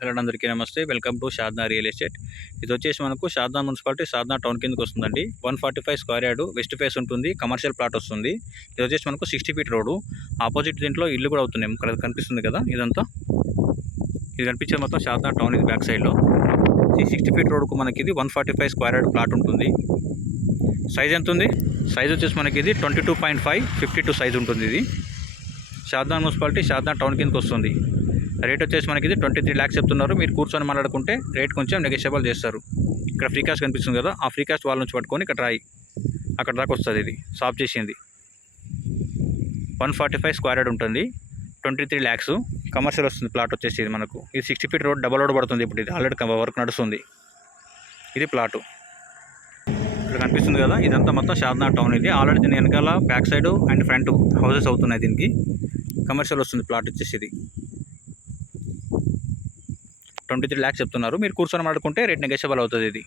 Hello అందరికీ నమస్తే. Welcome to Shadna real estate. ఇది వచ్చేసి మనకు షాద్నా మున్సిపాలిటీ షాద్నా టౌన్ కిందకి వస్తుందండి. 145 స్క్వేర్ యార్డ్ వెస్ట్ ఫేస్ ఉంటుంది. కమర్షియల్ ప్లాట్ వస్తుంది. ఇది వచ్చేసి మనకు 60 ఫీట్ రోడ్డు. ఆపోజిట్ దీంట్లో ఇల్లు కూడా అవుతున్నాయి. ఇక్కడ కనిపిస్తుంది కదా, ఇదంతా ఇది కనిపించేది మొత్తం షాద్నా టౌన్. ఇది బ్యాక్ సైడ్లో ఈ 60 ఫీట్ రోడ్కు మనకి ఇది 145 స్క్వేర్ యార్డ్ ప్లాట్ ఉంటుంది. సైజ్ ఎంత ఉంది? సైజ్ వచ్చేసి మనకి ఇది 22.5 52 సైజ్ ఉంటుంది. ఇది షాద్నా మున్సిపాలిటీ షాద్నా టౌన్ కిందకి వస్తుంది. రేట్ వచ్చేసి మనకి ఇది 23 lakhs చెప్తున్నారు. మీరు కూర్చొని మాట్లాడుకుంటే రేట్ కొంచెం నెగోషియబుల్ చేస్తారు. ఇక్కడ ఫ్రీ కాస్ట్ కనిపిస్తుంది కదా, ఆ ఫ్రీ కాస్ట్ వాళ్ళ నుంచి పట్టుకొని ఇక్కడ రాయి అక్కడ దాకా వస్తుంది. ఇది సాఫ్ చేసింది 145 స్క్వేర్ యార్డ్ ఉంటుంది. 23 lakhs కమర్షియల్ వస్తుంది. ప్లాట్ వచ్చేసి ఇది మనకు ఇది 60 ఫీట్ రోడ్ డబల్ రోడ్ పడుతుంది. ఇప్పుడు ఇది ఆల్రెడీ వర్క్ నడుస్తుంది. ఇది ప్లాటు ఇక్కడ కనిపిస్తుంది కదా, ఇదంతా మొత్తం షాద్నా టౌన్. ఇది ఆల్రెడీ దీని వెనకాల back side and front houses అవుతున్నాయి. దీనికి కమర్షియల్ వస్తుంది. ప్లాట్ వచ్చేసి ఇది 23 lakhs చెప్తున్నారు. మీరు కూర్చొని మాట్లాడుకుంటే రేట్ నెగోషియబుల్ అవుతుంది. ఇది